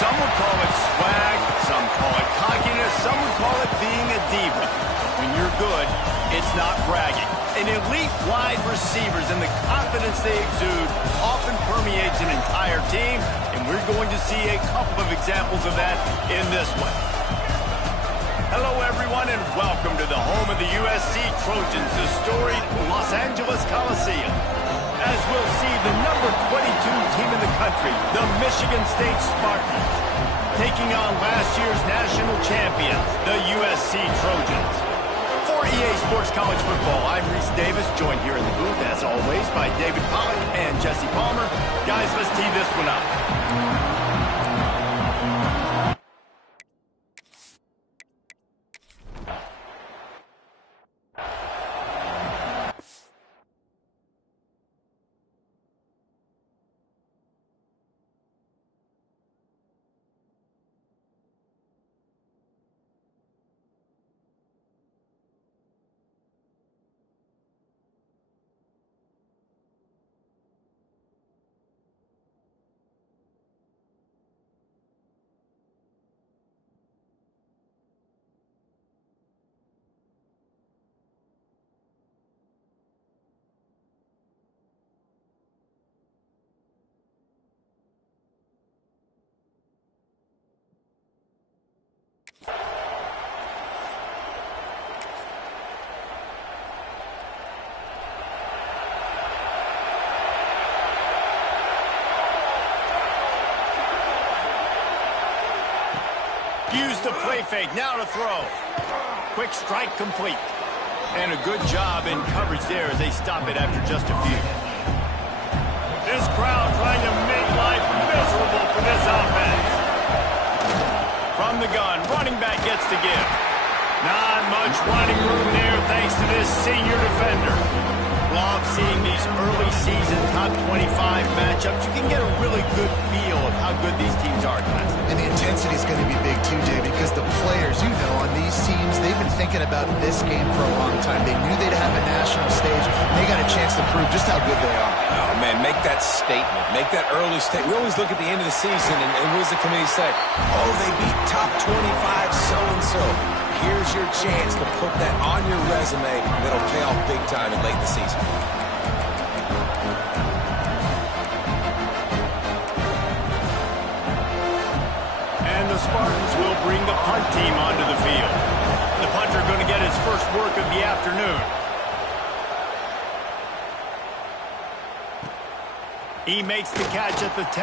Some would call it swag, some call it cockiness, some would call it being a diva. But when you're good, it's not bragging. An elite wide receivers and the confidence they exude often permeates an entire team, and we're going to see a couple of examples of that in this one. Hello, everyone, and welcome to the home of the USC Trojans, the storied Los Angeles Coliseum. As we'll see, the number 22 team in the country, the Michigan State Spartans, taking on last year's national champions, the USC Trojans. For EA Sports College Football, I'm Reese Davis, joined here in the booth, as always, by David Pollack and Jesse Palmer. Guys, let's tee this one up. Use the play fake, now to throw. Quick strike complete. And a good job in coverage there as they stop it after just a few. This crowd trying to make life miserable for this offense. From the gun, running back gets to give. Not much running room there thanks to this senior defender. Love seeing these early season top 25 matchups. You can get a really good feel of how good these teams are, guys. And the intensity is going to be big too, Jay, because the players, you know, on these teams, they've been thinking about this game for a long time. They knew they'd have a national stage. They got a chance to prove just how good they are. Oh, man, make that statement. Make that early statement. We always look at the end of the season, and what does the committee say? Oh, they beat top 25 so-and-so. Here's your chance to put that on your resume that'll pay off big time in late in the season. And the Spartans will bring the punt team onto the field. The punter going to get his first work of the afternoon. He makes the catch at the 10.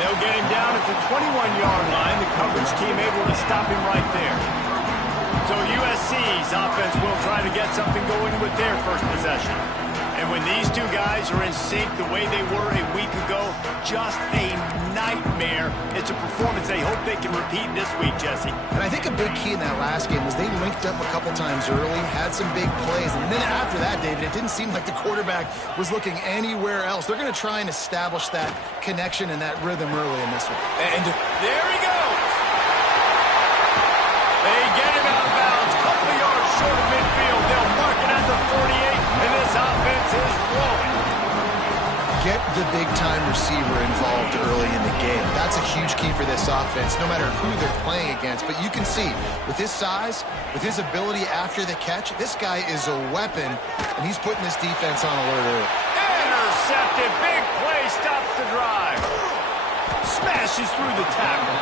They'll get him down at the 21-yard line. The coverage team able to stop him right there. So USC's offense will try to get something going with their first possession. And when these two guys are in sync the way they were a week ago, just a nightmare. It's a performance they hope they can repeat this week, Jesse. And I think a big key in that last game was they linked up a couple times early, had some big plays, and then after that, David, it didn't seem like the quarterback was looking anywhere else. They're going to try and establish that connection and that rhythm early in this one. And there he goes. They get him out of bounds, couple of yards short of midfield. They'll mark it at the 48, and this offense is rolling. Get the big-time receiver involved early in the game. That's a huge key for this offense, no matter who they're playing against. But you can see, with his size, with his ability after the catch, this guy is a weapon, and he's putting this defense on alert early. Intercepted. Big play. Stops the drive. Smashes through the tackle.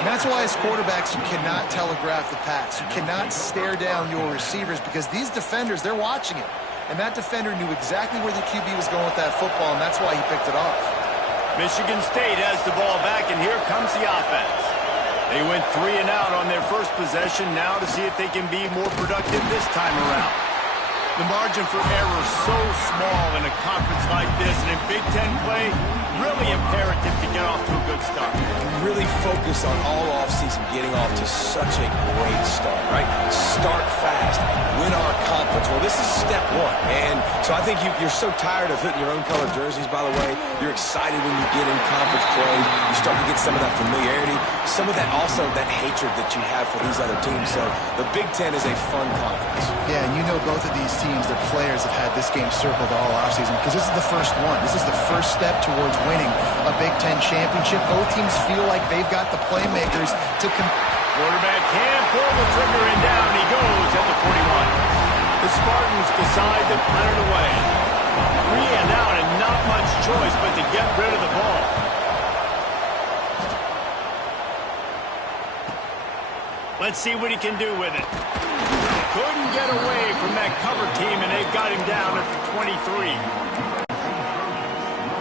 And that's why, as quarterbacks, you cannot telegraph the pass. You cannot stare down your receivers because these defenders, they're watching it. And that defender knew exactly where the QB was going with that football, and that's why he picked it off. Michigan State has the ball back, and here comes the offense. They went 3 and out on their first possession, now to see if they can be more productive this time around. The margin for error is so small in a conference like this, and in Big Ten play, really imperative to get off to a good start. Really focus on all offseason getting off to such a great start, right? Start fast, win our conference. Well, this is step one. And so I think you're so tired of hitting your own colored jerseys, by the way. You're excited when you get in conference play. You start to get some of that familiarity, some of that also that hatred that you have for these other teams. So the Big Ten is a fun conference. Yeah, and you know both of these teams, their players have had this game circled all offseason because this is the first one. This is the first step towards winning a Big Ten championship. Both teams feel like they've got the playmakers to Quarterback can't pull the trigger, and down he goes at the 41. The Spartans decide to punt it away. 3 and out, and not much choice but to get rid of the ball. Let's see what he can do with it. Couldn't get away from that cover team, and they've got him down at the 23.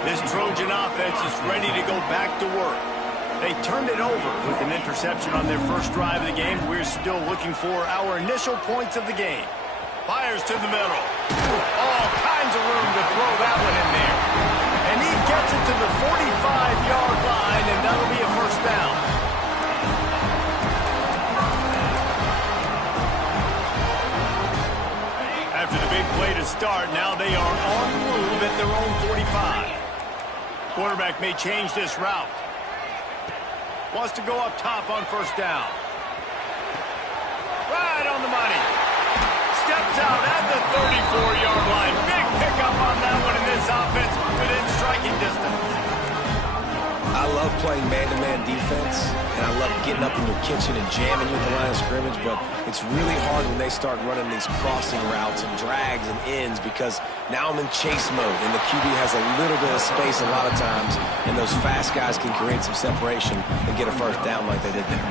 This Trojan offense is ready to go back to work. They turned it over with an interception on their first drive of the game. We're still looking for our initial points of the game. Fires to the middle. All kinds of room to throw that one in there. And he gets it to the 45-yard line, and that'll be a first down. After the big play to start, now they are on the move at their own 45. Quarterback may change this route. Wants to go up top on first down. Right on the money. Steps out at the 34-yard line. Big pickup on that one in this offense within striking distance. I love playing man-to-man defense, and I love getting up in your kitchen and jamming you at the line of scrimmage, but it's really hard when they start running these crossing routes and drags and ends because now I'm in chase mode, and the QB has a little bit of space a lot of times, and those fast guys can create some separation and get a first down like they did there.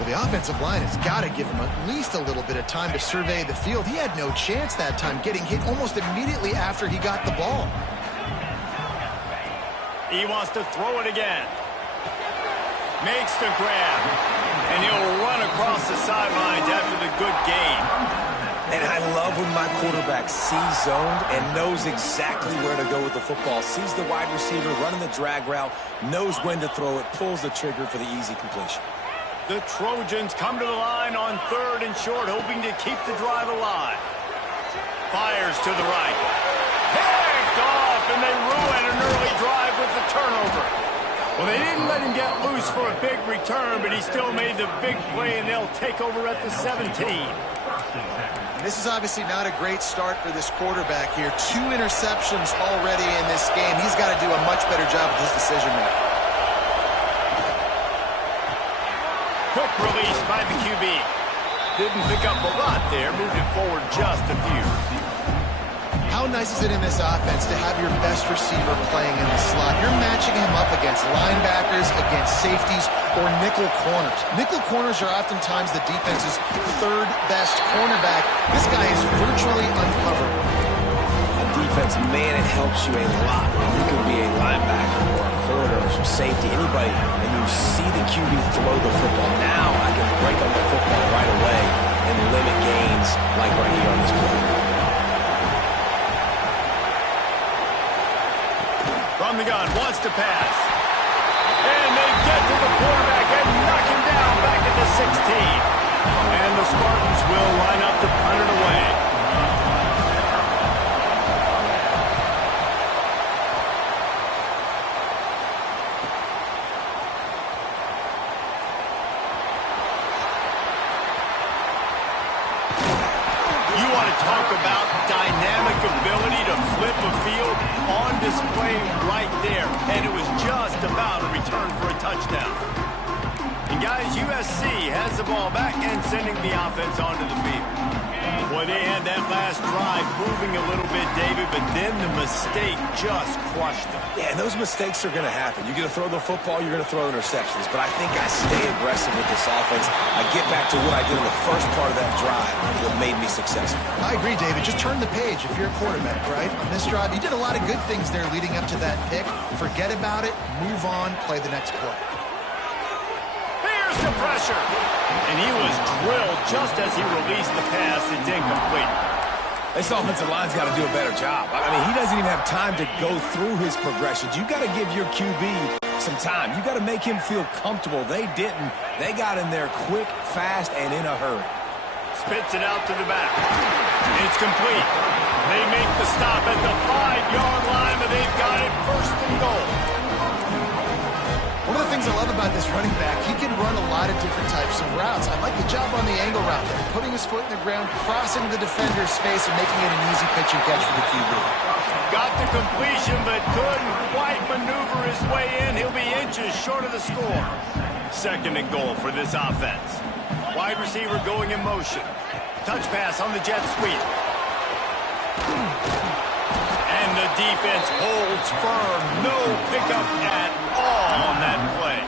Well, the offensive line has got to give him at least a little bit of time to survey the field. He had no chance that time, getting hit almost immediately after he got the ball. He wants to throw it again. Makes the grab. And he'll run across the sidelines after the good gain. And I love when my quarterback sees zoned and knows exactly where to go with the football. Sees the wide receiver running the drag route, knows when to throw it, pulls the trigger for the easy completion. The Trojans come to the line on 3rd and short, hoping to keep the drive alive. Fires to the right. Picked off, and they ruin an early drive with the turnover. Well, they didn't let him get loose for a big return, but he still made the big play, and they'll take over at the 17. This is obviously not a great start for this quarterback here. 2 interceptions already in this game. He's got to do a much better job with his decision-making. Quick release by the QB. Didn't pick up a lot there, moved it forward just a few. How nice is it in this offense to have your best receiver playing in the slot? You're matching him up against linebackers, against safeties, or nickel corners. Nickel corners are oftentimes the defense's 3rd best cornerback. This guy is virtually uncovered. On defense, man, it helps you a lot when you can be a linebacker or a corner or some safety, anybody, and you see the QB throw the football. Now I can break on the football right away and limit gains like right here on this play. From the gun, wants to pass. And they get to the quarterback and knock him down back at the 16. And the Spartans will line up to punt it away. You want to talk about dynamic ability to flip a field on display right there. And it was just about a return for a touchdown. And guys, USC has the ball back and sending the offense onto the field. Boy, they had that last drive moving a little bit, David, but then the mistake just crushed them. Yeah, and those mistakes are going to happen. You're going to throw the football, you're going to throw interceptions. But I think I stay aggressive with this offense. I get back to what I did in the first part of that drive that made me successful. I agree, David. Just turn the page if you're a quarterback, right? On this drive, you did a lot of good things there leading up to that pick. Forget about it, move on, play the next play. Here's the pressure. And he was drilled just as he released the pass. It's incomplete. This offensive line's got to do a better job. I mean, he doesn't even have time to go through his progressions. You got to give your QB some time. You got to make him feel comfortable. They didn't. They got in there quick, fast, and in a hurry. Spits it out to the back. It's complete. They make the stop at the 5-yard line, but they've got it 1st and goal. One of the things I love about this running back, he can run a lot of different types of routes. I like the job on the angle route there, putting his foot in the ground, crossing the defender's space, and making it an easy pitch and catch for the QB. Got the completion, but couldn't quite maneuver his way in. He'll be inches short of the score. 2nd and goal for this offense. Wide receiver going in motion. Touch pass on the jet sweep. And the defense holds firm. No pickup at all on that play.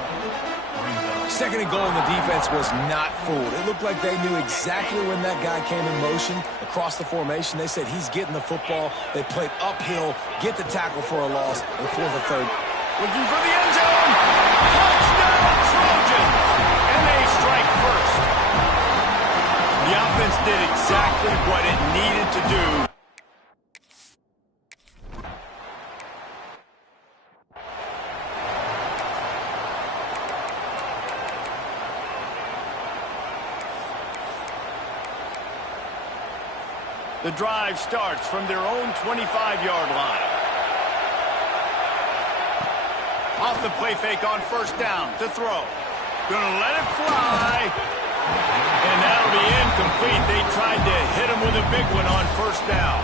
2nd and goal, and the defense was not fooled. It looked like they knew exactly when that guy came in motion across the formation. They said he's getting the football. They played uphill, get the tackle for a loss, and for the 3rd. Looking for the end zone. Touchdown, Trojans. And they strike first. The offense did exactly what it needed to do. The drive starts from their own 25-yard line. Off the play fake on 1st down to throw. Gonna let it fly. And that'll be incomplete. They tried to hit him with a big one on 1st down.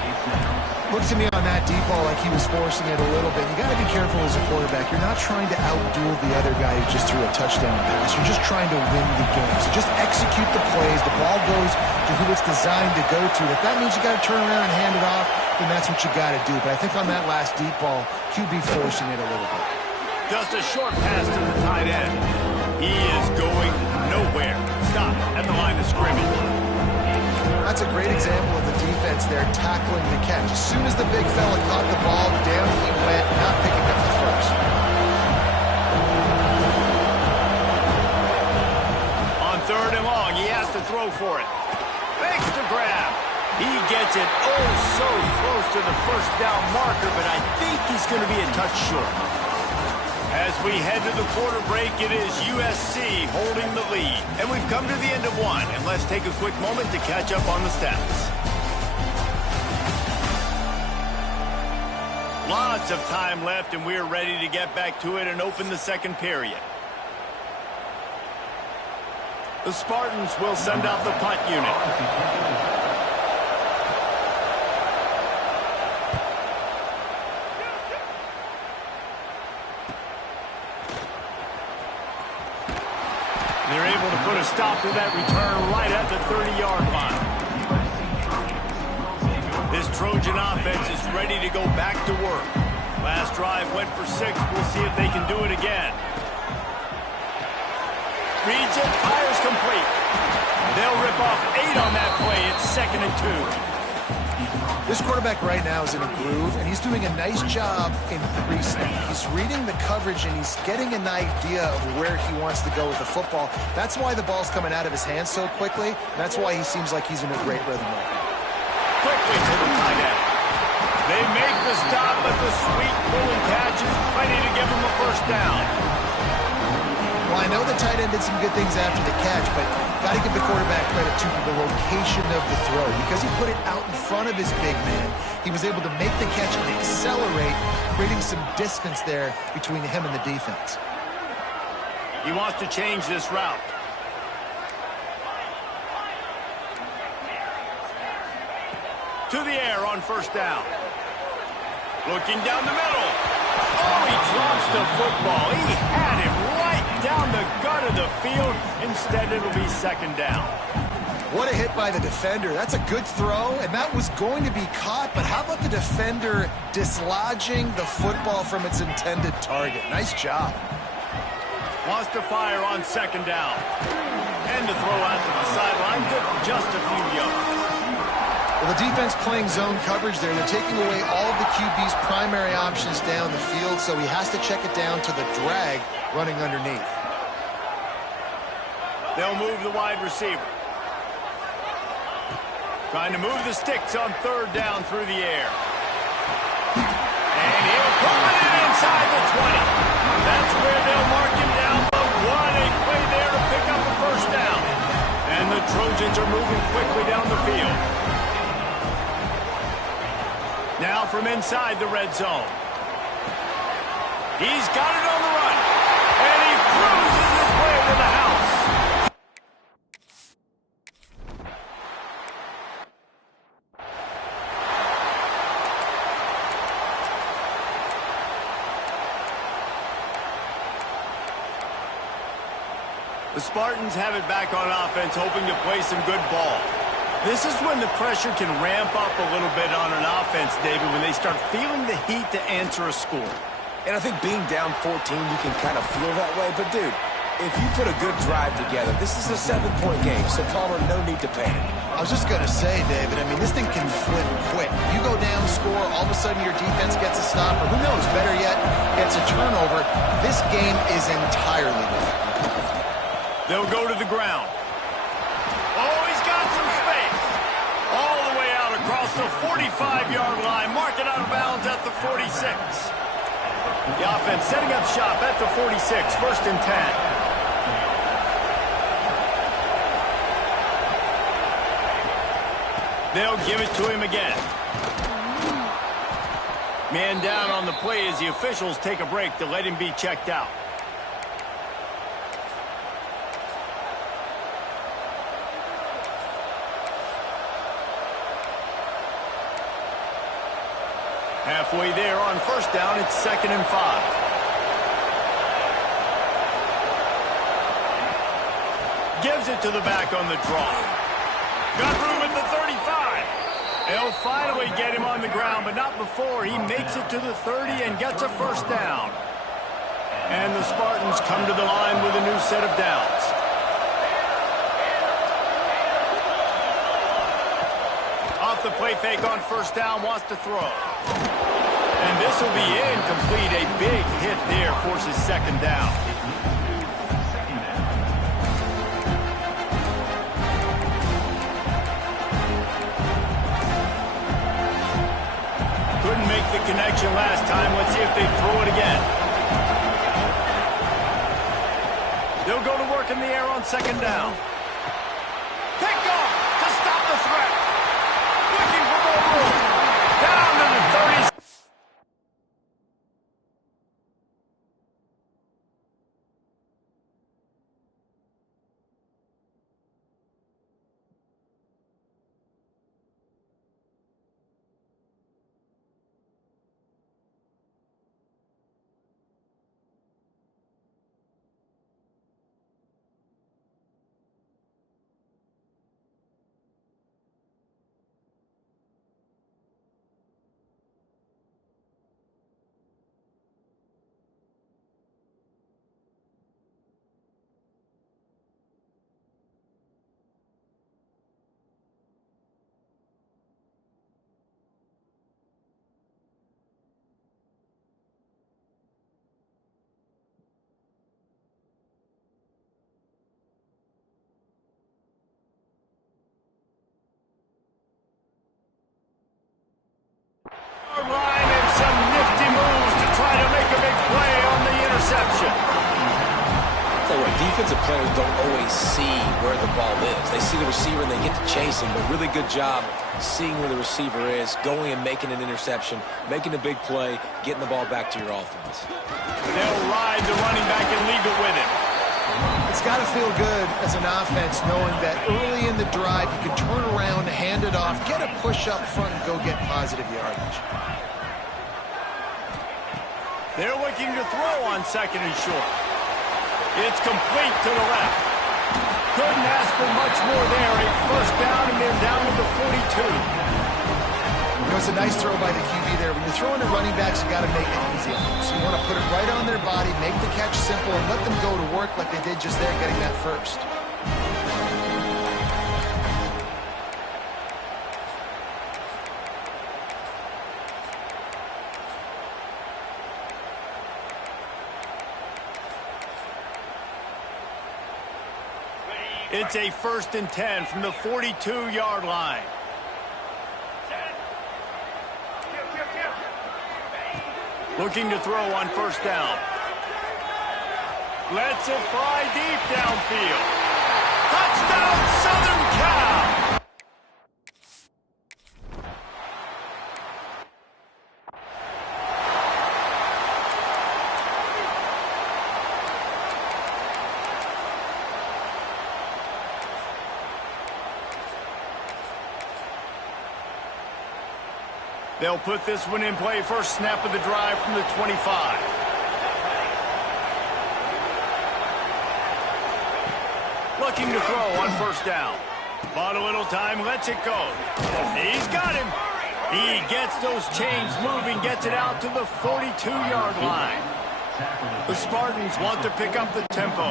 Looked to me on that deep ball like he was forcing it a little bit. You got to be careful as a quarterback. You're not trying to outduel the other guy who just threw a touchdown pass. You're just trying to win the game. So just execute the plays. The ball goes to who it's designed to go to. If that means you got to turn around and hand it off, then that's what you got to do. But I think on that last deep ball, QB forcing it a little bit. Just a short pass to the tight end. He is going nowhere. Stop at the line of scrimmage. That's a great example of the defense there tackling the catch. As soon as the big fella caught the ball, down he went, not picking up the first. On 3rd and long, he has to throw for it. Fakes the grab. He gets it oh so close to the 1st down marker, but I think he's going to be a touch short. As we head to the quarter break, it is USC holding the lead. And we've come to the end of one. And let's take a quick moment to catch up on the stats. Lots of time left, and we're ready to get back to it and open the 2nd period. The Spartans will send out the punt unit. They're able to put a stop to that return right at the 30-yard line. This Trojan offense is ready to go back to work. Last drive went for 6. We'll see if they can do it again. Reads it, fires complete. They'll rip off 8 on that play. It's 2nd and 2. This quarterback right now is in a groove, and he's doing a nice job in pre-snap. He's reading the coverage, and he's getting an idea of where he wants to go with the football. That's why the ball's coming out of his hands so quickly. That's why he seems like he's in a great rhythm right now. Quickly to the tight end. They make the stop, but the sweet pulling catch is plenty to give him a 1st down. Well, I know the tight end did some good things after the catch, but got to give the quarterback credit, too, for the location of the throw. Because he put it out in front of his big man, he was able to make the catch and accelerate, creating some distance there between him and the defense. He wants to change this route. To the air on 1st down. Looking down the middle. Oh, he drops the football. He had him right down the gut of the field. Instead, it'll be 2nd down. What a hit by the defender. That's a good throw, and that was going to be caught, but how about the defender dislodging the football from its intended target? Nice job. Wants to fire on 2nd down. And to throw out to the sideline, just a few yards. Well, the defense playing zone coverage there. They're taking away all of the QB's primary options down the field, so he has to check it down to the drag running underneath. They'll move the wide receiver. Trying to move the sticks on 3rd down through the air. And he'll pull it in inside the 20. That's where they'll mark him down. But what a play there to pick up the 1st down. And the Trojans are moving quickly down the field. Now from inside the red zone. He's got it on the run. And he cruises his way to the house. The Spartans have it back on offense, hoping to play some good ball. This is when the pressure can ramp up a little bit on an offense, David, when they start feeling the heat to answer a score. And I think being down 14, you can kind of feel that way. But, dude, if you put a good drive together, this is a 7-point game, so Palmer, no need to panic. I was just going to say, David, I mean, this thing can flip quick. You go down, score, all of a sudden your defense gets a stop, or who knows, better yet, gets a turnover. This game is entirely different. They'll go to the ground. Oh, he's got some space. All the way out across the 45-yard line. Mark it out of bounds at the 46. The offense setting up shop at the 46. First and 10. They'll give it to him again. Man down on the play as the officials take a break to let him be checked out. Halfway there on first down, it's 2nd and 5. Gives it to the back on the draw. Got room at the 35. They'll finally get him on the ground, but not before he makes it to the 30 and gets a first down. And the Spartans come to the line with a new set of downs. Off the play fake on first down, wants to throw. And this will be incomplete. A big hit there forces 2nd down. Couldn't make the connection last time. Let's see if they throw it again. They'll go to work in the air on 2nd down. Pick off to stop the threat. Looking for more room. Down to the 30. Line and some nifty moves to try to make a big play on the interception. Tell you what, defensive players don't always see where the ball is. They see the receiver and they get to chase him, but really good job seeing where the receiver is, going and making an interception, making a big play, getting the ball back to your offense. They'll ride the running back and leave it with him. It's got to feel good as an offense knowing that early in the drive you can turn around, hand it off, get a push up front, and go get positive yardage. They're looking to throw on 2nd and short. It's complete to the left. Couldn't ask for much more there. A first down, and they're down to the 42. You know, it's a nice throw by the QB there. When you're throwing at running backs, you got to make it easy on them. So you want to put it right on their body, make the catch simple, and let them go to work like they did just there, getting that first. It's a 1st and 10 from the 42-yard line. Looking to throw on first down. Lets it fly deep downfield. Touchdown, Southern Cal! They'll put this one in play. First snap of the drive from the 25. looking to throw on first down. Bought a little time, lets it go. He's got him. He gets those chains moving, gets it out to the 42-yard line. The Spartans want to pick up the tempo.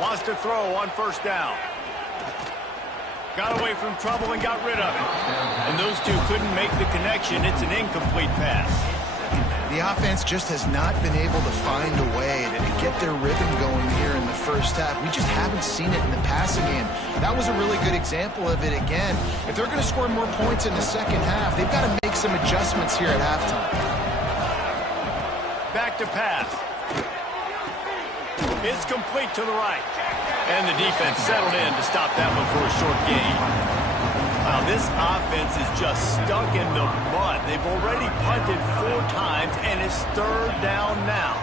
Wants to throw on first down. Got away from trouble and got rid of it. And those two couldn't make the connection. It's an incomplete pass. The offense just has not been able to find a way to get their rhythm going here in the first half. We just haven't seen it in the passing game. That was a really good example of it again. If they're going to score more points in the second half, they've got to make some adjustments here at halftime. Back to pass. It's complete to the right. And the defense settled in to stop that one for a short gain. Wow, this offense is just stuck in the mud. They've already punted 4 times, and it's third down now.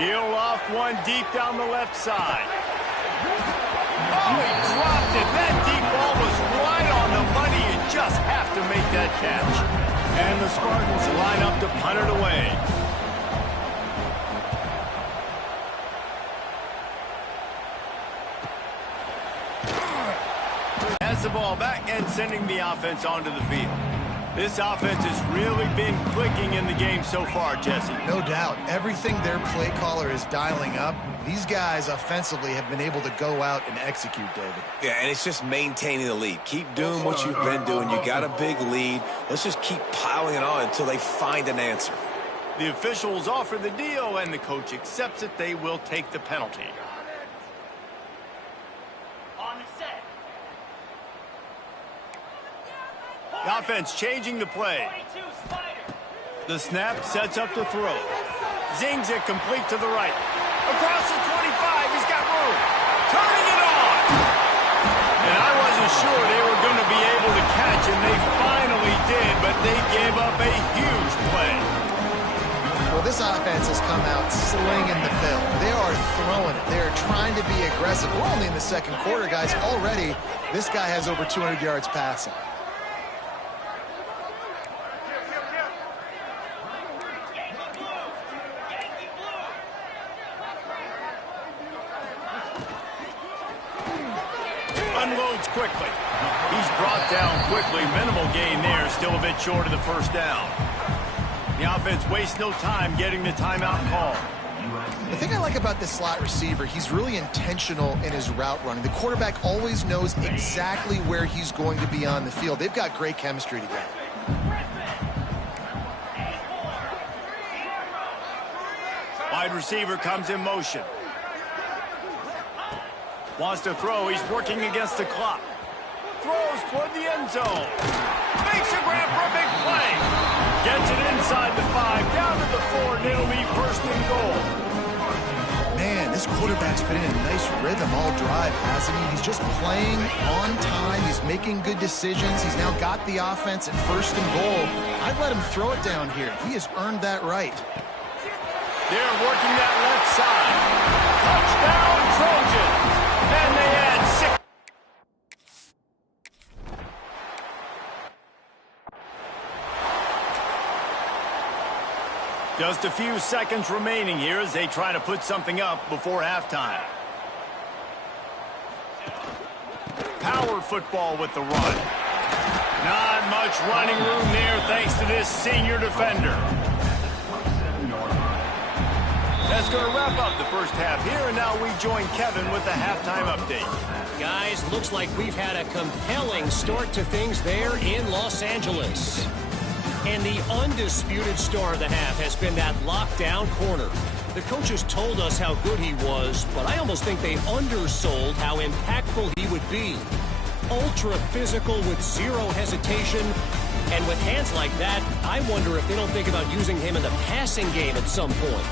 He'll loft one deep down the left side. Oh, he dropped it. That deep ball was right on the money. You just have to make that catch. And the Spartans line up to punt it away. The ball back and sending the offense onto the field. This offense has really been clicking in the game so far, Jesse. No doubt. Everything their play caller is dialing up, these guys offensively have been able to go out and execute, David. Yeah, and it's just maintaining the lead. Keep doing what you've been doing. You got a big lead. Let's just keep piling it on until they find an answer. The officials offer the deal, and the coach accepts it. They will take the penalty. The offense changing the play. The snap sets up to throw. Zings it complete to the right. Across the 25, he's got room. Turning it on. And I wasn't sure they were going to be able to catch, and they finally did, but they gave up a huge play. Well, this offense has come out slinging the film. They are throwing it. They are trying to be aggressive. We're only in the second quarter, guys. Already, this guy has over 200 yards passing. Unloads quickly. He's brought down quickly. Minimal gain there. Still a bit short of the first down. The offense wastes no time getting the timeout call. The thing I like about this slot receiver, he's really intentional in his route running. The quarterback always knows exactly where he's going to be on the field. They've got great chemistry together. Wide receiver comes in motion. Wants to throw. He's working against the clock. Throws toward the end zone. Makes a grab for a big play. Gets it inside the 5, down to the 4, and it'll be first and goal. Man, this quarterback's been in a nice rhythm all drive, hasn't he? He's just playing on time. He's making good decisions. He's now got the offense at first and goal. I'd let him throw it down here. He has earned that right. They're working that left side. Touchdown, Trojans. And they add 6. Just a few seconds remaining here as they try to put something up before halftime. Power football with the run. Not much running room there thanks to this senior defender. That's going to wrap up the first half here, and now we join Kevin with the halftime update. Guys, looks like we've had a compelling start to things there in Los Angeles. And the undisputed star of the half has been that lockdown corner. The coaches told us how good he was, but I almost think they undersold how impactful he would be. Ultra physical with zero hesitation. And with hands like that, I wonder if they don't think about using him in the passing game at some point.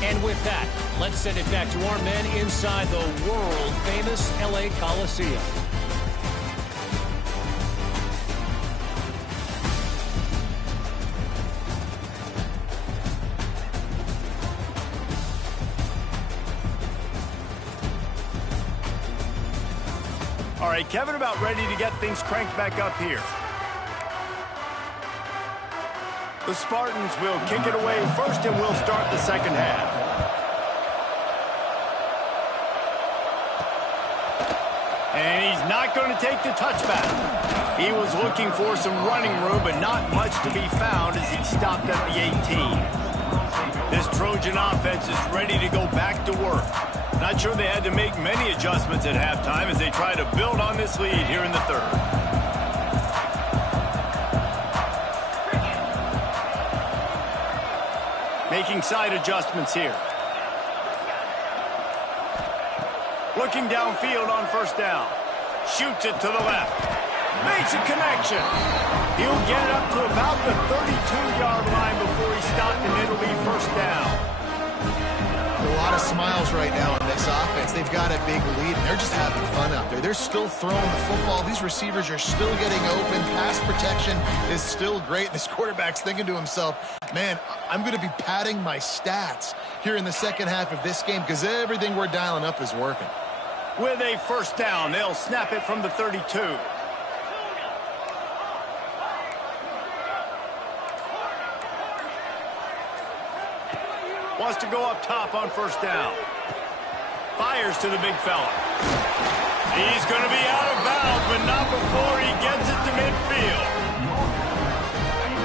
And with that, let's send it back to our men inside the world-famous LA Coliseum. All right, Kevin, about ready to get things cranked back up here. The Spartans will kick it away first, and we'll start the second half. And he's not going to take the touchback. He was looking for some running room, but not much to be found as he stopped at the 18. This Trojan offense is ready to go back to work. Not sure they had to make many adjustments at halftime as they try to build on this lead here in the third. Making side adjustments here. Looking downfield on first down. Shoots it to the left. Makes a connection. He'll get it up to about the 32-yard line before he stopped, and it'll be first down. A lot of smiles right now in this offense. They've got a big lead, and they're just having fun out there. They're still throwing the football. These receivers are still getting open. Pass protection is still great. This quarterback's thinking to himself, man, I'm going to be padding my stats here in the second half of this game because everything we're dialing up is working. With a first down, they'll snap it from the 32. Wants to go up top on first down. Fires to the big fella. He's going to be out of bounds, but not before he gets it to midfield.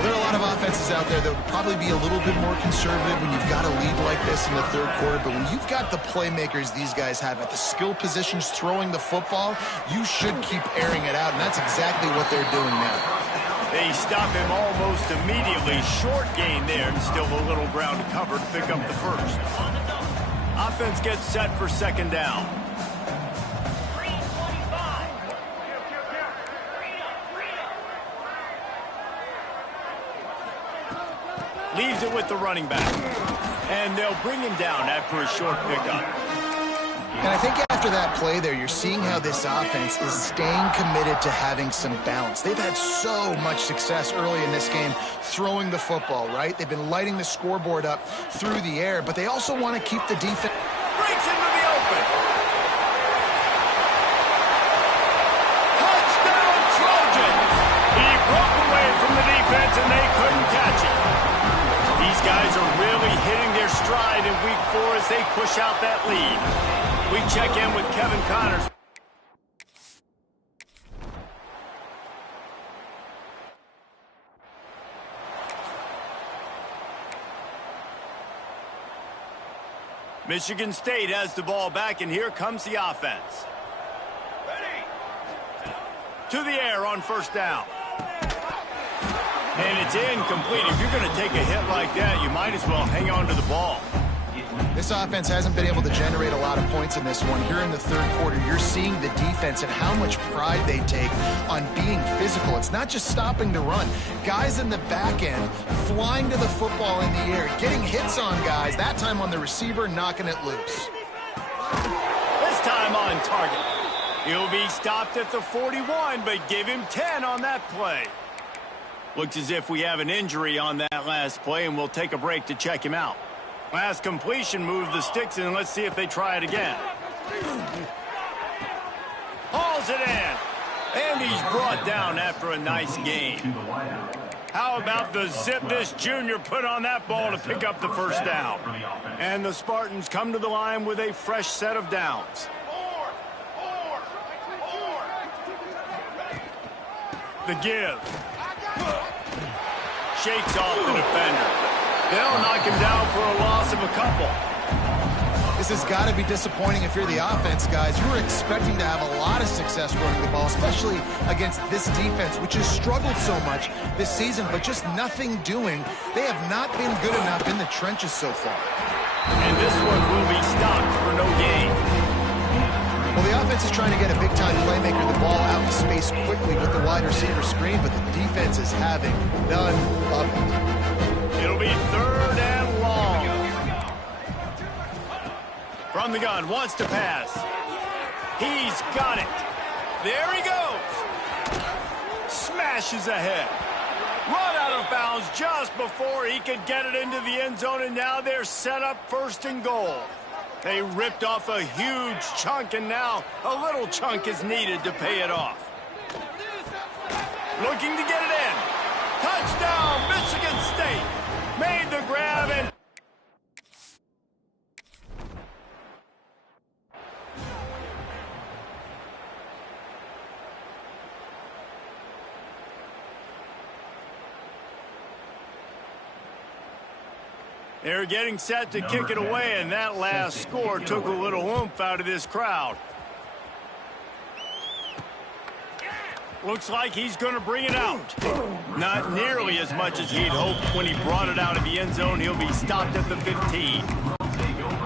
There are a lot of offenses out there that would probably be a little bit more conservative when you've got a lead like this in the third quarter. But when you've got the playmakers these guys have at the skill positions throwing the football, you should keep airing it out, and that's exactly what they're doing now. They stop him almost immediately. Short gain there, and still a little ground to cover to pick up the first. Offense gets set for second down. Leaves it with the running back. And they'll bring him down after a short pickup. And I think after that play there, you're seeing how this offense is staying committed to having some balance. They've had so much success early in this game throwing the football, right? They've been lighting the scoreboard up through the air, but they also want to keep the defense. Breaks into the open. Touchdown Trojans! He broke away from the defense and they couldn't catch him. These guys are really hitting their stride in week 4 as they push out that lead. We check in with Kevin Connors. Michigan State has the ball back, and here comes the offense. Ready. To the air on first down. And it's incomplete. If you're going to take a hit like that, you might as well hang on to the ball. This offense hasn't been able to generate a lot of points in this one. Here in the third quarter, you're seeing the defense and how much pride they take on being physical. It's not just stopping the run. Guys in the back end flying to the football in the air, getting hits on guys, that time on the receiver, knocking it loose. This time on target. He'll be stopped at the 41, but give him 10 on that play. Looks as if we have an injury on that last play, and we'll take a break to check him out. Last completion, move the sticks in, and let's see if they try it again. Hauls it in, and he's brought down after a nice gain. How about the zip this junior put on that ball to pick up the first down? And the Spartans come to the line with a fresh set of downs. The give. Shakes off the defender. They'll knock him down for a loss of a couple. This has got to be disappointing if you're the offense, guys. You were expecting to have a lot of success running the ball, especially against this defense, which has struggled so much this season, but just nothing doing. They have not been good enough in the trenches so far. And this one will be stopped for no gain. Well, the offense is trying to get a big-time playmaker the ball out in space quickly with the wide receiver screen, but the defense is having none of it. It'll be third and long. From the gun, wants to pass. He's got it. There he goes. Smashes ahead. Run out of bounds just before he could get it into the end zone, and now they're set up first and goal. They ripped off a huge chunk, and now a little chunk is needed to pay it off. Looking to get it in. Touchdown, Michigan State. Made the grab and... They're getting set to kick it away, and that last score took a little oomph out of this crowd. Looks like he's going to bring it out. Not nearly as much as he'd hoped. When he brought it out of the end zone, he'll be stopped at the 15.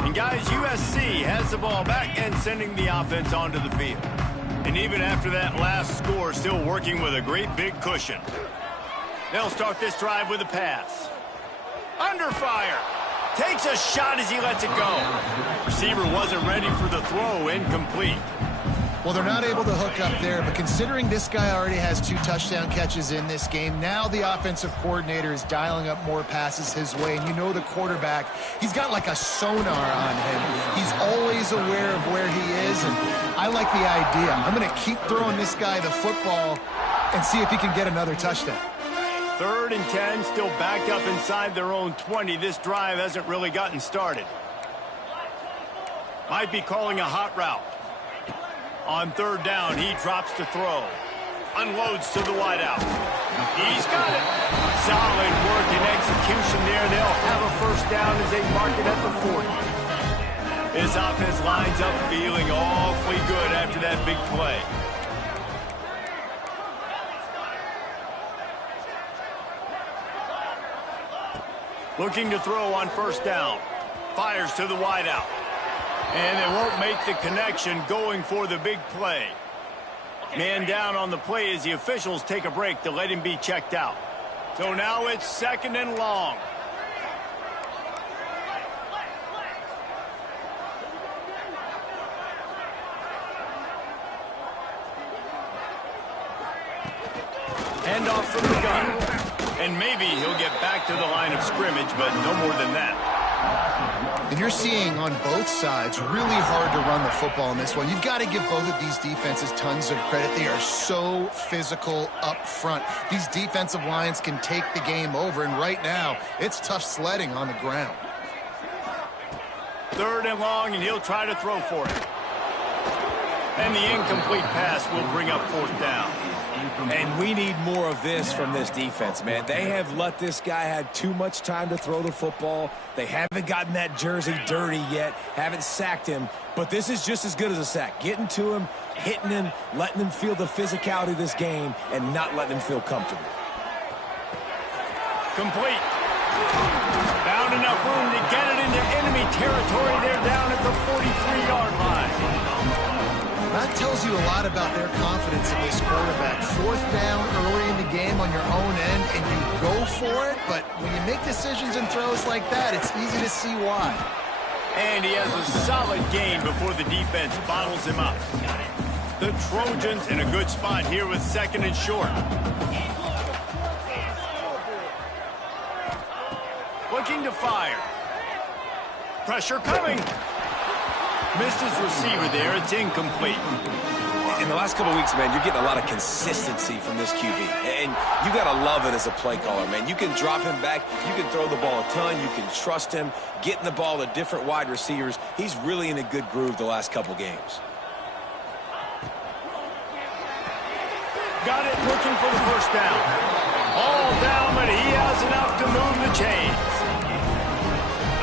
And guys, USC has the ball back and sending the offense onto the field. And even after that last score, still working with a great big cushion. They'll start this drive with a pass. Under fire. Takes a shot as he lets it go. Receiver wasn't ready for the throw. Incomplete. Well, they're not able to hook up there, but considering this guy already has 2 touchdown catches in this game, now the offensive coordinator is dialing up more passes his way. And you know the quarterback, he's got like a sonar on him. He's always aware of where he is, and I like the idea. I'm going to keep throwing this guy the football and see if he can get another touchdown. 3rd and 10, still backed up inside their own 20. This drive hasn't really gotten started. Might be calling a hot route. On 3rd down, he drops to throw. Unloads to the wideout. He's got it. Solid work and execution there. They'll have a first down as they mark it at the 40. His offense lines up feeling awfully good after that big play. Looking to throw on 1st down. Fires to the wideout. And they won't make the connection, going for the big play. Man down on the play as the officials take a break to let him be checked out. So now it's 2nd and long. Handoff from the gun. And maybe he'll get back to the line of scrimmage, but no more than that. And you're seeing on both sides really hard to run the football in this one. You've got to give both of these defenses tons of credit. They are so physical up front. These defensive lines can take the game over, and right now it's tough sledding on the ground. 3rd and long, and he'll try to throw for it. And the incomplete pass will bring up 4th down. And we need more of this from this defense, man. They have let this guy have too much time to throw the football. They haven't gotten that jersey dirty yet, haven't sacked him. But this is just as good as a sack. Getting to him, hitting him, letting him feel the physicality of this game, and not letting him feel comfortable. Complete. Found enough room to get it into enemy territory. They're down at the 43-yard line. That tells you a lot about their confidence in this quarterback. 4th down early in the game on your own end, and you go for it, but when you make decisions and throws like that, it's easy to see why. And he has a solid gain before the defense bottles him up. The Trojans in a good spot here with 2nd and short. Looking to fire. Pressure coming. Missed his receiver there. It's incomplete. In the last couple of weeks, man, you're getting a lot of consistency from this QB. And you got to love it as a play caller, man. You can drop him back. You can throw the ball a ton. You can trust him. Getting the ball to different wide receivers. He's really in a good groove the last couple games. Got it, looking for the 1st down. All down, but he has enough to move the chains.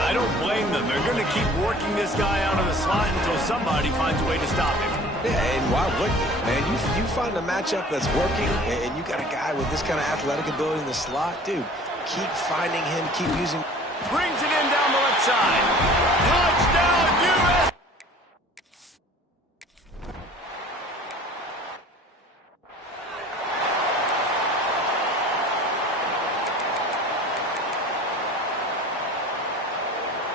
I don't blame them. They're going to keep working this guy out of the slot until somebody finds a way to stop him. Yeah, and why wouldn't you, man? You find a matchup that's working, and you got a guy with this kind of athletic ability in the slot, dude, keep finding him, keep using. Brings it in down the left side. Touchdown, U.S.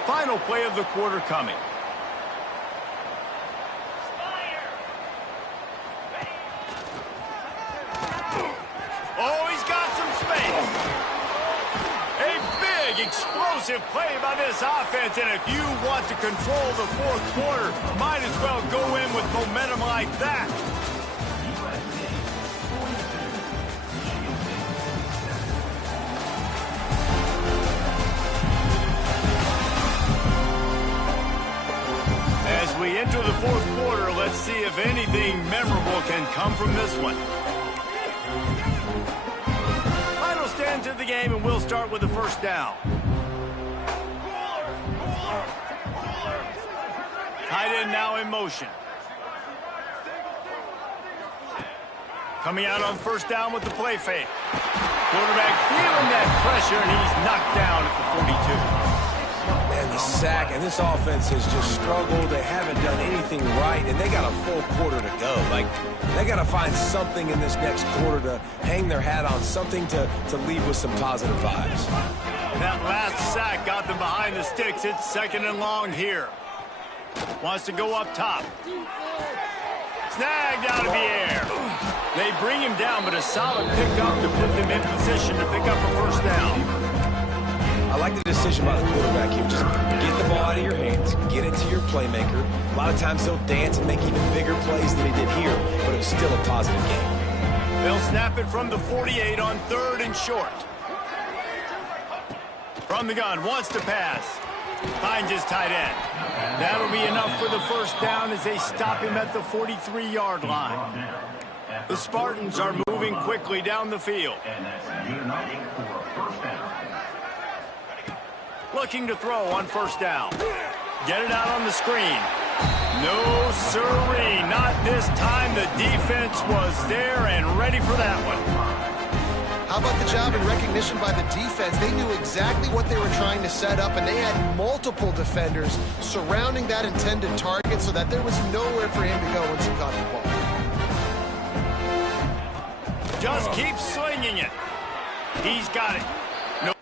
Final play of the quarter coming. Oh, he's got some space. A big, explosive play by this offense, and if you want to control the 4th quarter, might as well go in with momentum like that. As we enter the 4th quarter, let's see if anything memorable can come from this one. Final stand to the game, and we'll start with the 1st down. Tight end now in motion. Coming out on first down with the play fake. Quarterback feeling that pressure, and he's knocked down at the 42. Man, the sack, and this offense has just struggled. They haven't done anything right, and they got a full quarter to go. Like, they got to find something in this next quarter to hang their hat on, something to leave with some positive vibes. That last sack got them behind the sticks. It's second and long here. Wants to go up top. Snagged out of the air. They bring him down, but a solid pickup to put them in position to pick up a first down. I like the decision by the quarterback here. Just get the ball out of your hands, get it to your playmaker. A lot of times he'll dance and make even bigger plays than he did here, but it was still a positive game. They'll snap it from the 48 on third and short. From the gun, wants to pass. Finds his tight end. That'll be enough for the first down as they stop him at the 43-yard line. The Spartans are moving quickly down the field. Looking to throw on first down. Get it out on the screen. No siree, not this time. The defense was there and ready for that one. How about the job and recognition by the defense? They knew exactly what they were trying to set up, and they had multiple defenders surrounding that intended target so that there was nowhere for him to go once he caught the ball. Just keep slinging it. He's got it. No.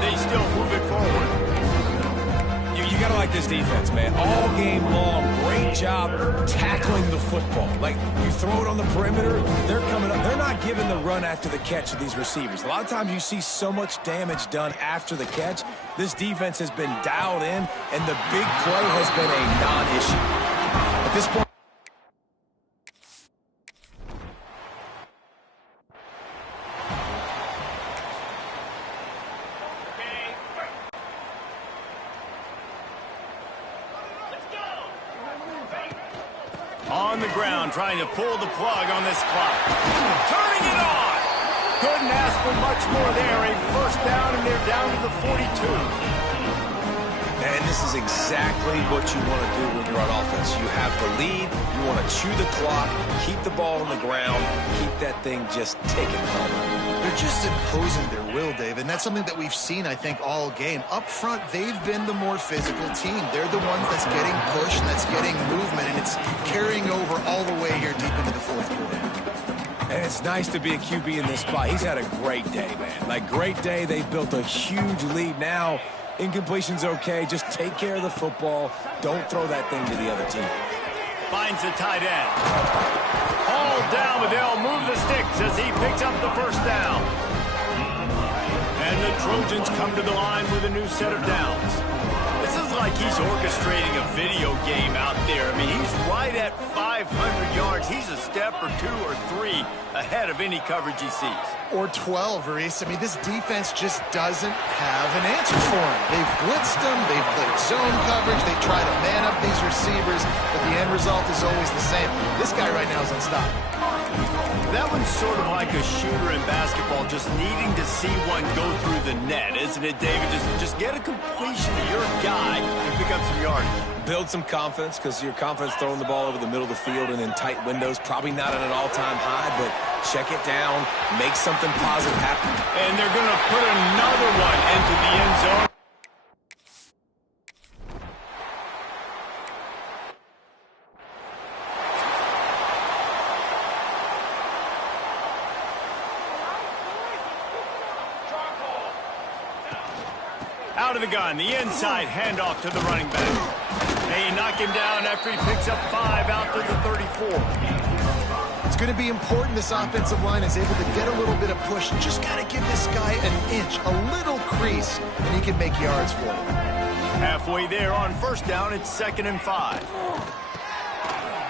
they still move it forward. You got to like this defense, man. All game long, great job tackling the football. Like, you throw it on the perimeter, they're coming up. They're not giving the run after the catch to these receivers. A lot of times you see so much damage done after the catch. This defense has been dialed in, and the big play has been a non-issue. At this point, on the ground, trying to pull the plug on this clock. Turning it on! Couldn't ask for much more there. A first down, and they're down to the 42. and this is exactly what you want to do when you're on offense. You have the lead, you want to chew the clock, keep the ball on the ground, keep that thing just ticking home. They're just imposing their will, Dave, and that's something that we've seen, I think, all game. Up front, they've been the more physical team. They're the ones that's getting pushed, that's getting movement, and it's carrying over all the way here deep into the fourth quarter. And it's nice to be a QB in this spot. He's had a great day, man. Like, great day. They've built a huge lead now. Incompletion's okay. Just take care of the football. Don't throw that thing to the other team. Finds the tight end. Hauled down, but they'll move the sticks as he picks up the first down. And the Trojans come to the line with a new set of downs. This is like he's orchestrating a video game out there. I mean, he's right at 500 yards. He's a step or two or three ahead of any coverage he sees. Or 12, Reese. I mean, this defense just doesn't have an answer for him. They've blitzed him. They've played zone coverage. They try to man up these receivers, but the end result is always the same. This guy right now is unstoppable. That one's sort of like a shooter in basketball, just needing to see one go through the net, isn't it, David? Just get a completion to your guy and pick up some yardage. Build some confidence, because your confidence throwing the ball over the middle of the field and in tight windows, probably not at an all-time high, but check it down, make something positive happen. And they're going to put another one into the end zone. Out of the gun, the inside handoff to the running back. They knock him down after he picks up 5 out to the 34. It's going to be important this offensive line is able to get a little bit of push. Just got to give this guy an inch, a little crease, and he can make yards for him. Halfway there on first down, it's 2nd and 5.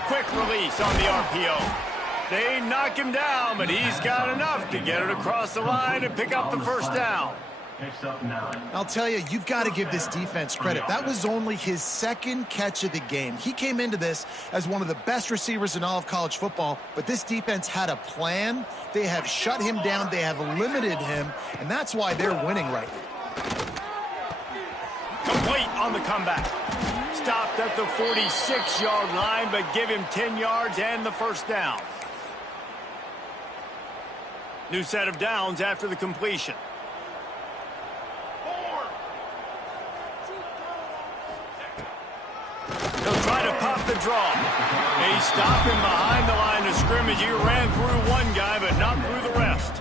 Quick release on the RPO. They knock him down, but he's got enough to get it across the line and pick up the first down. I'll tell you, you've got to give this defense credit. That was only his 2nd catch of the game. He came into this as one of the best receivers in all of college football, but this defense had a plan. They have shut him down. They have limited him, and that's why they're winning right now. Complete on the comeback. Stopped at the 46-yard line, but give him 10 yards and the first down. New set of downs after the completion. He'll try to pop the draw. They stop him behind the line of scrimmage. He ran through one guy, but not through the rest.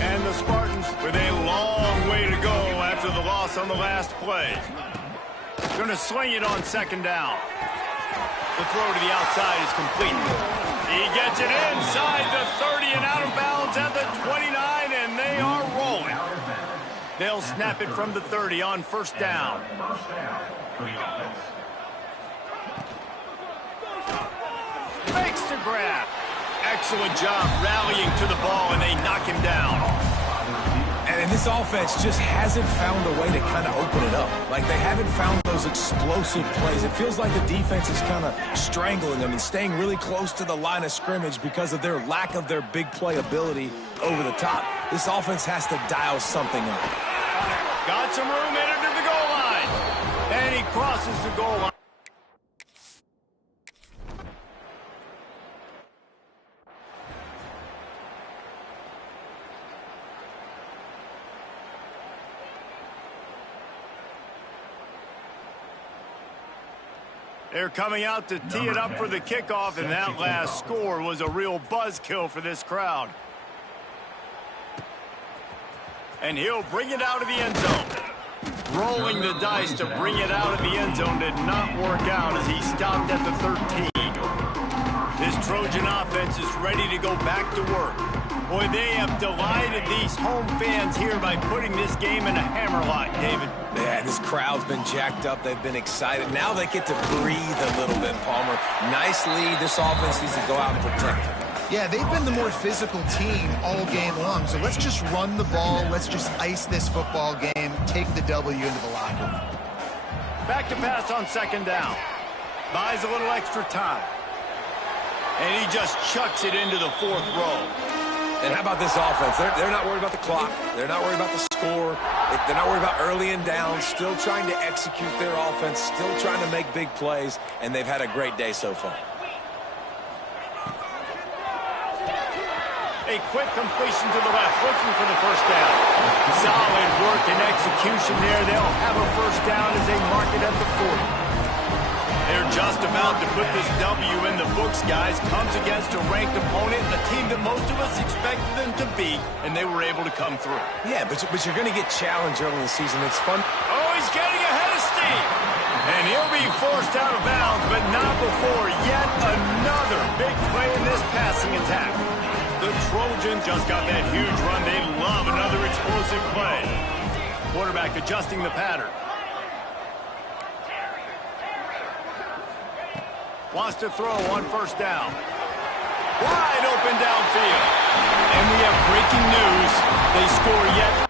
And the Spartans with a long way to go after the loss on the last play. Going to sling it on 2nd down. The throw to the outside is complete. He gets it inside the 30 and out of bounds at the 29, and they are rolling. They'll snap it from the 30 on first down. Makes the grab. Excellent job rallying to the ball, and they knock him down. And this offense just hasn't found a way to kind of open it up. Like, they haven't found those explosive plays. It feels like the defense is kind of strangling them and staying really close to the line of scrimmage because of their lack of their big play ability over the top. This offense has to dial something up. Got some room in under the goal line. And he crosses the goal line. They're coming out to tee it up for the kickoff, and that last score was a real buzzkill for this crowd. And he'll bring it out of the end zone. Rolling the dice to bring it out of the end zone did not work out as he stopped at the 13. This Trojan offense is ready to go back to work. Boy, they have delighted these home fans here by putting this game in a hammerlock, David. Yeah, this crowd's been jacked up. They've been excited. Now they get to breathe a little bit, Palmer. Nice lead. This offense needs to go out and protect it. Yeah, they've been the more physical team all game long. So let's just run the ball. Let's just ice this football game. Take the W into the locker room. Back to pass on second down. Buys a little extra time. And he just chucks it into the fourth row. And how about this offense? They're not worried about the clock. They're not worried about the score. They're not worried about early and down. Still trying to execute their offense. Still trying to make big plays. And they've had a great day so far. A quick completion to the left, looking for the first down. Solid work and execution there. They'll have a first down as they mark it at the 40. They're just about to put this W in the books, guys. Comes against a ranked opponent, a team that most of us expected them to beat, and they were able to come through. Yeah, but you're going to get challenged early in the season. It's fun. Oh, he's getting ahead of steam. And he'll be forced out of bounds, but not before yet another big play in this passing attack. The Trojans just got that huge run. They love another explosive play. Quarterback adjusting the pattern. Wants to throw on first down. Wide open downfield. And we have breaking news. They score yet.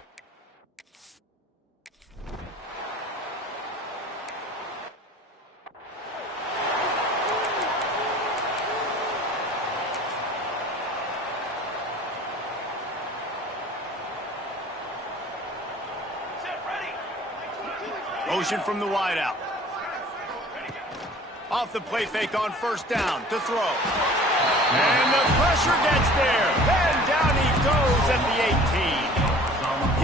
Motion from the wideout. Off the play fake on first down to throw. And the pressure gets there. And down he goes at the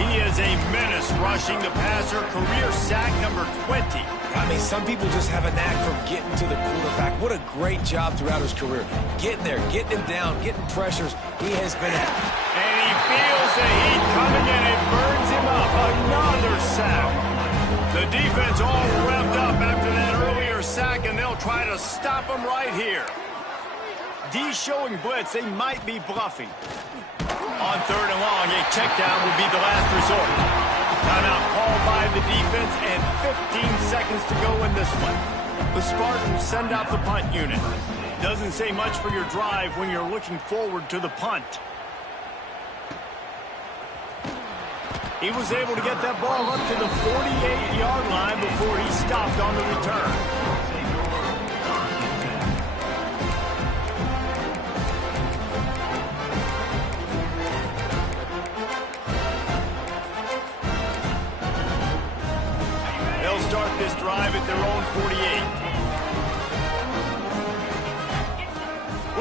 18. He is a menace rushing the passer. Career sack number 20. I mean, some people just have a knack for getting to the quarterback. What a great job throughout his career. Getting there, getting him down, getting pressures. He has been at. And he feels the heat coming and it burns him up. Another sack. The defense all revved up after that earlier sack, and they'll try to stop him right here. D showing blitz. They might be bluffing. On third and long, a check down will be the last resort. Timeout called by the defense, and 15 seconds to go in this one. The Spartans send out the punt unit. Doesn't say much for your drive when you're looking forward to the punt. He was able to get that ball up to the 48-yard line before he stopped on the return. They'll start this drive at their own 48.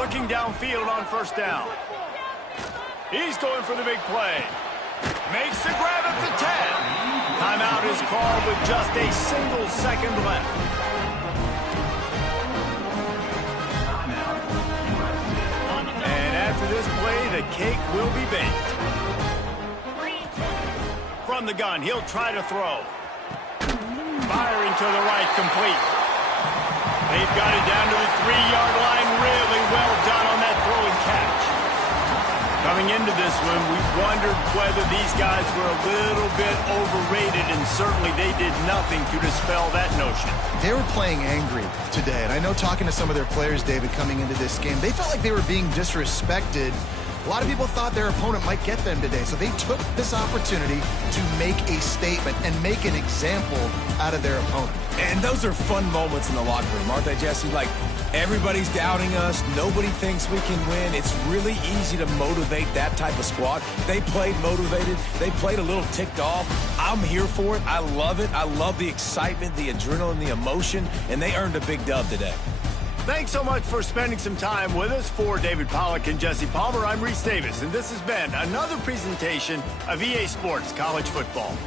Looking downfield on first down. He's going for the big play. Makes the grab at the 10. Timeout is called with just a single second left. And after this play, the cake will be baked. From the gun, he'll try to throw. Firing to the right, complete. They've got it down to the 3-yard line. Really well done on that throwing catch. Coming into this one, we wondered whether these guys were a little bit overrated, and certainly they did nothing to dispel that notion. They were playing angry today, and I know talking to some of their players, David, coming into this game, they felt like they were being disrespected. A lot of people thought their opponent might get them today, so they took this opportunity to make a statement and make an example out of their opponent. And those are fun moments in the locker room, aren't they, Jesse? Like, everybody's doubting us. Nobody thinks we can win. It's really easy to motivate that type of squad. They played motivated. They played a little ticked off. I'm here for it. I love it. I love the excitement, the adrenaline, the emotion, and they earned a big dub today. Thanks so much for spending some time with us. For David Pollack and Jesse Palmer, I'm Reese Davis, and this has been another presentation of EA Sports College Football.